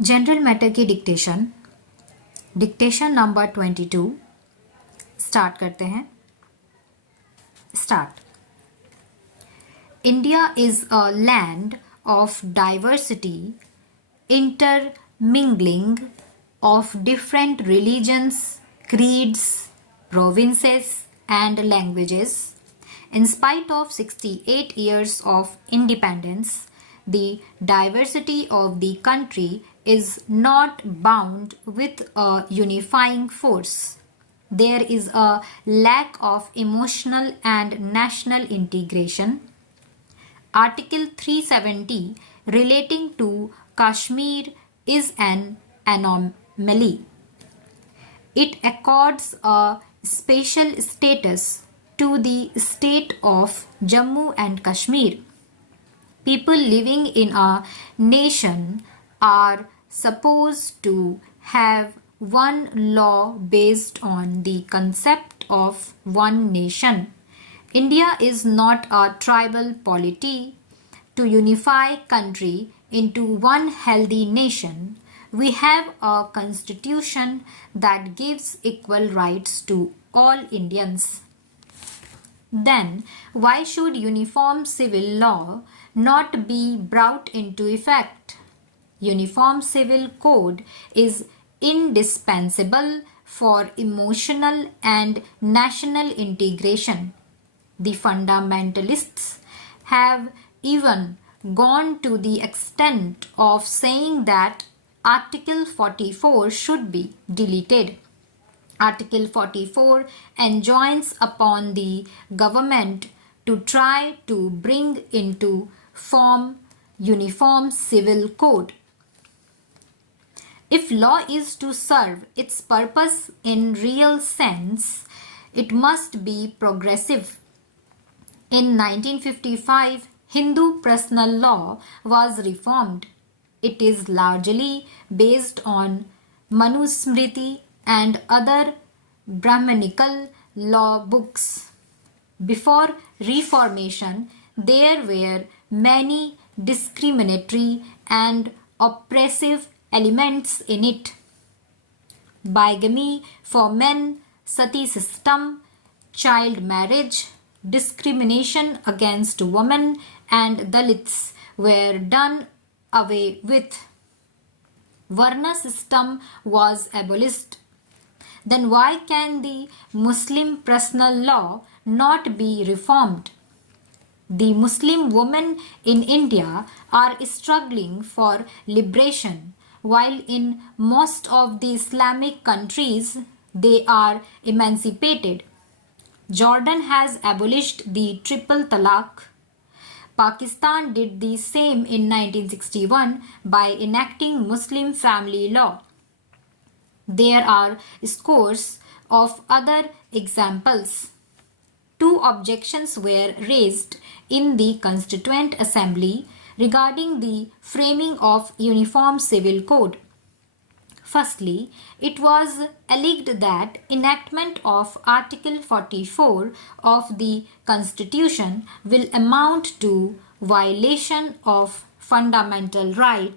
General matter की dictation number 22 start करते हैं. Start. India is a land of diversity, intermingling of different religions, creeds, provinces, and languages. In spite of 68 years of independence, the diversity of the country is not bound with a unifying force. There is a lack of emotional and national integration. Article 370 relating to Kashmir is an anomaly. It accords a special status to the state of Jammu and Kashmir. People living in a nation are supposed to have one law based on the concept of one nation. India is not a tribal polity. To unify country into one healthy nation, we have a constitution that gives equal rights to all Indians. Then why should uniform civil law not be brought into effect? Uniform civil code is indispensable for emotional and national integration. The fundamentalists have even gone to the extent of saying that Article 44 should be deleted. Article 44 enjoins upon the government to try to bring into form uniform civil code. If law is to serve its purpose in real sense, it must be progressive. In 1955, Hindu personal law was reformed. It is largely based on Manusmriti and other Brahmanical law books. Before Reformation, there were many discriminatory and oppressive elements in it. Bigamy for men, sati system, child marriage, discrimination against women and Dalits were done away with. Varna system was abolished. Then why can the Muslim personal law not be reformed? The Muslim women in India are struggling for liberation, while in most of the Islamic countries they are emancipated. Jordan has abolished the triple talaq. Pakistan did the same in 1961 by enacting Muslim family law. There are scores of other examples. Two objections were raised in the Constituent Assembly regarding the framing of Uniform Civil Code. Firstly, it was alleged that enactment of Article 44 of the Constitution will amount to violation of fundamental right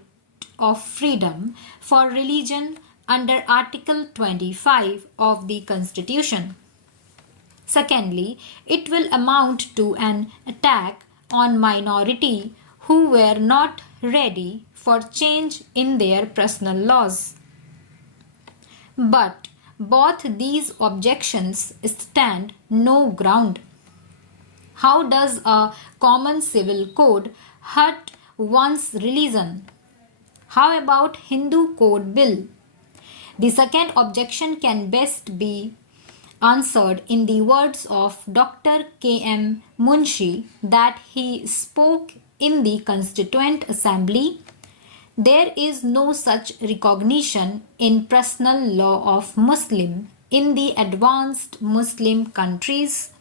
of freedom for religion under Article 25 of the Constitution. Secondly, it will amount to an attack on minority who were not ready for change in their personal laws. But both these objections stand no ground. How does a common civil code hurt one's religion? How about Hindu Code Bill? The second objection can best be answered in the words of Dr. K.M. Munshi that he spoke in the Constituent Assembly. There is no such recognition in personal law of Muslim in the advanced Muslim countries,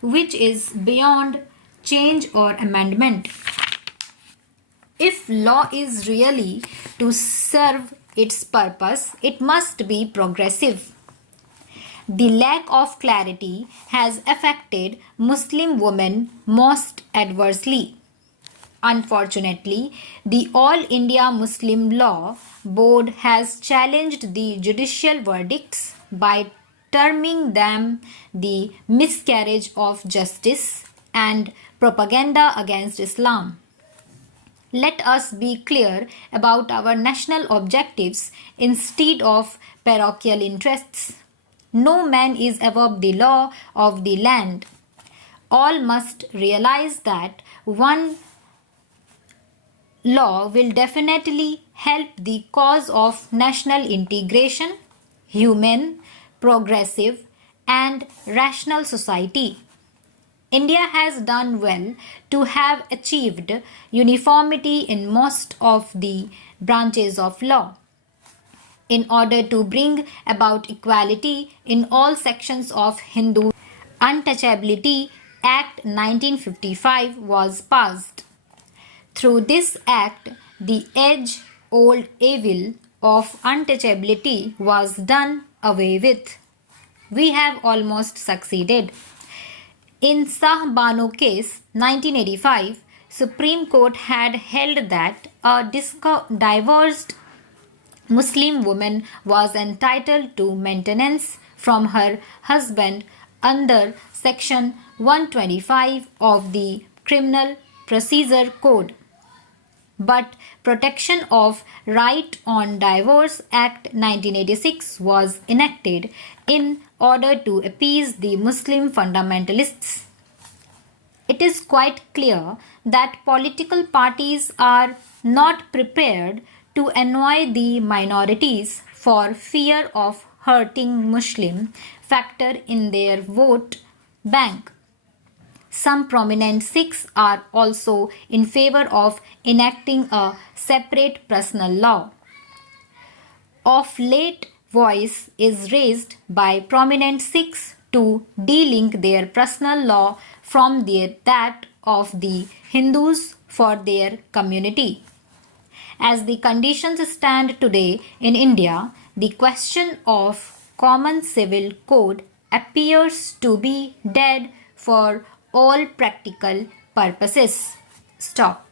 which is beyond change or amendment. If law is really to serve its purpose, it must be progressive. The lack of clarity has affected Muslim women most adversely. Unfortunately, the All India Muslim Law Board has challenged the judicial verdicts by terming them the miscarriage of justice and propaganda against Islam. Let us be clear about our national objectives instead of parochial interests. No man is above the law of the land. All must realize that one law will definitely help the cause of national integration, human, progressive, and rational society. India has done well to have achieved uniformity in most of the branches of law. In order to bring about equality in all sections of Hindu Untouchability Act 1955 was passed. Through this act, the age-old evil of untouchability was done away with. We have almost succeeded. In Sah Bano case 1985, Supreme Court had held that a divorced Muslim woman was entitled to maintenance from her husband under section 125 of the Criminal Procedure Code. But Protection of Right on Divorce Act 1986 was enacted in order to appease the Muslim fundamentalists. It is quite clear that political parties are not prepared to annoy the minorities for fear of hurting Muslim factor in their vote bank. Some prominent Sikhs are also in favor of enacting a separate personal law. Of late, voice is raised by prominent Sikhs to de-link their personal law from that of the Hindus for their community. As the conditions stand today in India, the question of common civil code appears to be dead for all practical purposes. Stop.